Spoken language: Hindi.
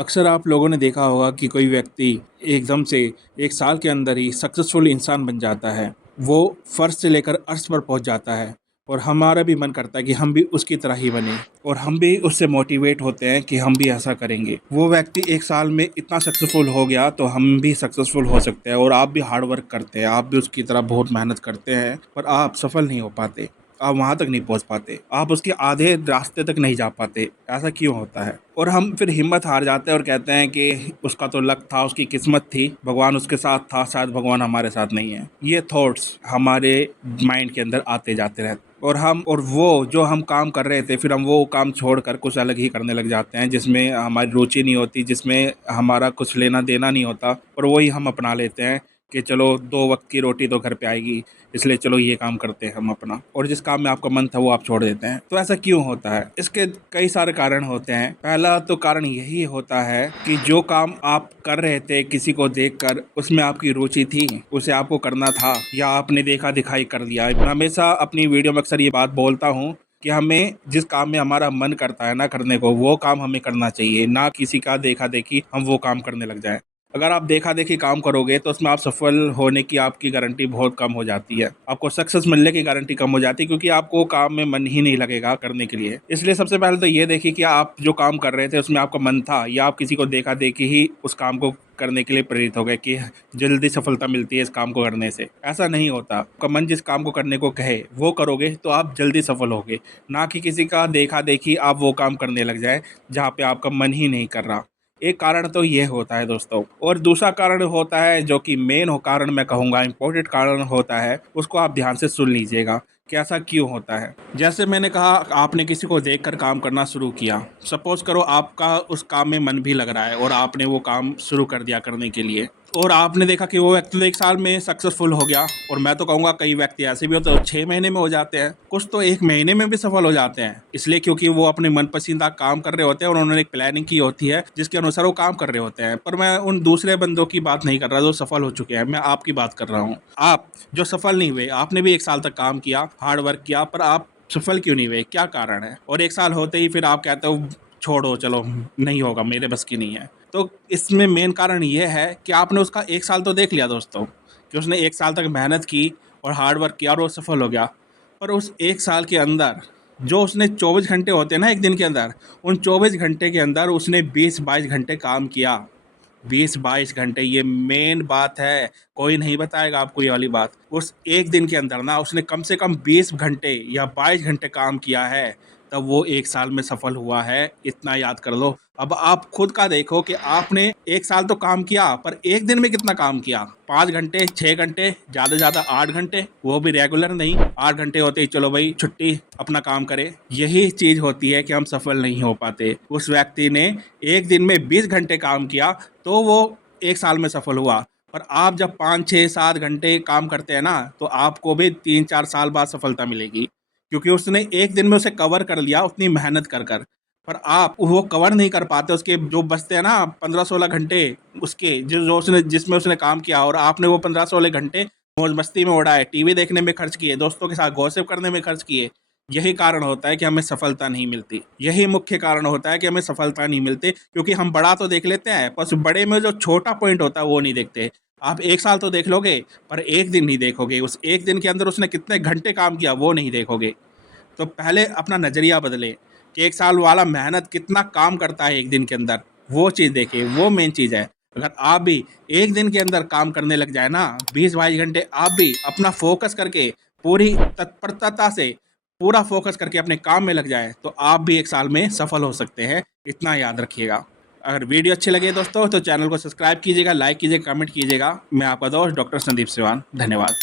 अक्सर आप लोगों ने देखा होगा कि कोई व्यक्ति एकदम से 1 साल के अंदर ही सक्सेसफुल इंसान बन जाता है। वो फर्श से लेकर अर्श पर पहुँच जाता है और हमारा भी मन करता है कि हम भी उसकी तरह ही बनें और हम भी उससे मोटिवेट होते हैं कि हम भी ऐसा करेंगे। वो व्यक्ति 1 साल में इतना सक्सेसफुल हो गया तो हम भी सक्सेसफुल हो सकते हैं और आप भी हार्ड वर्क करते हैं, आप भी उसकी तरह बहुत मेहनत करते हैं, पर आप सफल नहीं हो पाते। आप वहाँ तक नहीं पहुँच पाते, आप उसके आधे रास्ते तक नहीं जा पाते। ऐसा क्यों होता है? और हम फिर हिम्मत हार जाते हैं और कहते हैं कि उसका तो लक था, उसकी किस्मत थी, भगवान उसके साथ था, शायद भगवान हमारे साथ नहीं है। ये थॉट्स हमारे माइंड के अंदर आते जाते रहते और वो जो हम काम कर रहे थे, फिर हम वो काम छोड़कर कुछ अलग ही करने लग जाते हैं जिसमें हमारी रुचि नहीं होती, जिसमें हमारा कुछ लेना देना नहीं होता, और वही हम अपना लेते हैं कि चलो 2 वक्त की रोटी तो घर पे आएगी, इसलिए चलो ये काम करते हैं हम अपना, और जिस काम में आपका मन था वो आप छोड़ देते हैं। तो ऐसा क्यों होता है? इसके कई सारे कारण होते हैं। पहला तो कारण यही होता है कि जो काम आप कर रहे थे किसी को देखकर, उसमें आपकी रुचि थी, उसे आपको करना था, या आपने देखा दिखाई कर लिया। मैं हमेशा अपनी वीडियो में अक्सर ये बात बोलता हूँ कि हमें जिस काम में हमारा मन करता है ना करने को, वो काम हमें करना चाहिए, ना किसी का देखा देखी हम वो काम करने लग जाएं। अगर आप देखा देखी काम करोगे तो उसमें आप सफल होने की आपकी गारंटी बहुत कम हो जाती है, आपको सक्सेस मिलने की गारंटी कम हो जाती है, क्योंकि आपको काम में मन ही नहीं लगेगा करने के लिए। इसलिए सबसे पहले तो ये देखिए कि आप जो काम कर रहे थे उसमें आपका मन था, या आप किसी को देखा देखी ही उस काम को करने के लिए प्रेरित हो गए कि जल्दी सफलता मिलती है इस काम को करने से। ऐसा नहीं होता। आपका मन जिस काम को करने को कहे वो करोगे तो आप जल्दी सफल होगे, ना कि किसी का देखा देखी आप वो काम करने लग जाए जहाँ पे आपका मन ही नहीं कर रहा। एक कारण तो ये होता है दोस्तों, और दूसरा कारण होता है जो कि मेन हो कारण मैं कहूँगा, इम्पोर्टेंट कारण होता है, उसको आप ध्यान से सुन लीजिएगा कि ऐसा क्यों होता है। जैसे मैंने कहा, आपने किसी को देखकर काम करना शुरू किया। सपोज करो आपका उस काम में मन भी लग रहा है और आपने वो काम शुरू कर दिया करने के लिए, और आपने देखा कि वो व्यक्ति तो 1 साल में सक्सेसफुल हो गया, और मैं तो कहूँगा कई व्यक्ति ऐसे भी होते हैं 6 महीने में हो जाते हैं, कुछ तो 1 महीने में भी सफल हो जाते हैं। इसलिए क्योंकि वो अपने मनपसंदीदा काम कर रहे होते हैं और उन्होंने एक प्लानिंग की होती है जिसके अनुसार वो काम कर रहे होते हैं। पर मैं उन दूसरे बंदों की बात नहीं कर रहा जो सफल हो चुके हैं, मैं आपकी बात कर रहा हूँ। आप जो सफल नहीं हुए, आपने भी 1 साल तक काम किया, हार्ड वर्क किया, पर आप सफल क्यों नहीं हुए? क्या कारण है? और 1 साल होते ही फिर आप कहते हो छोड़ो, चलो नहीं होगा, मेरे बस की नहीं है। तो इसमें मेन कारण ये है कि आपने उसका 1 साल तो देख लिया दोस्तों, कि उसने 1 साल तक मेहनत की और हार्ड वर्क किया और वो सफल हो गया। पर उस 1 साल के अंदर जो उसने 24 घंटे होते हैं ना एक दिन के अंदर, उन 24 घंटे के अंदर उसने 20-22 घंटे काम किया। 20-22 घंटे, ये मेन बात है, कोई नहीं बताएगा आपको ये वाली बात। उस एक दिन के अंदर ना उसने कम से कम 20 घंटे या 22 घंटे काम किया है, तब वो 1 साल में सफल हुआ है, इतना याद कर लो। अब आप खुद का देखो कि आपने 1 साल तो काम किया, पर एक दिन में कितना काम किया? 5 घंटे, 6 घंटे, ज़्यादा से ज़्यादा 8 घंटे, वो भी रेगुलर नहीं। 8 घंटे होते ही चलो भाई छुट्टी, अपना काम करे। यही चीज़ होती है कि हम सफल नहीं हो पाते। उस व्यक्ति ने एक दिन में 20 घंटे काम किया तो वो 1 साल में सफल हुआ। पर आप जब 5, 6, 7 घंटे काम करते हैं ना, तो आपको भी 3-4 साल बाद सफलता मिलेगी, क्योंकि उसने एक दिन में उसे कवर कर लिया उतनी मेहनत कर कर। पर आप वो कवर नहीं कर पाते, उसके जो बचते हैं ना 15-16 घंटे, उसके जो उसने जिसमें उसने काम किया, और आपने वो 15-16 घंटे मौज मस्ती में उड़ाए, टीवी देखने में खर्च किए, दोस्तों के साथ गॉसिप करने में खर्च किए। यही कारण होता है कि हमें सफलता नहीं मिलती। यही मुख्य कारण होता है कि हमें सफलता नहीं मिलती, क्योंकि हम बड़ा तो देख लेते हैं, पर उस बड़े में जो छोटा पॉइंट होता है वो नहीं देखते। आप 1 साल तो देख लोगे, पर 1 दिन नहीं देखोगे। उस 1 दिन के अंदर उसने कितने घंटे काम किया वो नहीं देखोगे। तो पहले अपना नज़रिया बदलें कि 1 साल वाला मेहनत कितना काम करता है 1 दिन के अंदर, वो चीज़ देखिए, वो मेन चीज़ है। अगर आप भी 1 दिन के अंदर काम करने लग जाए ना, 20-22 घंटे आप भी अपना फ़ोकस करके, पूरी तत्परता से, पूरा फ़ोकस करके अपने काम में लग जाएँ, तो आप भी 1 साल में सफल हो सकते हैं, इतना याद रखिएगा। अगर वीडियो अच्छी लगे दोस्तों तो चैनल को सब्सक्राइब कीजिएगा, लाइक कीजिएगा, कमेंट कीजिएगा। मैं आपका दोस्त डॉक्टर संदीप सिवान, धन्यवाद।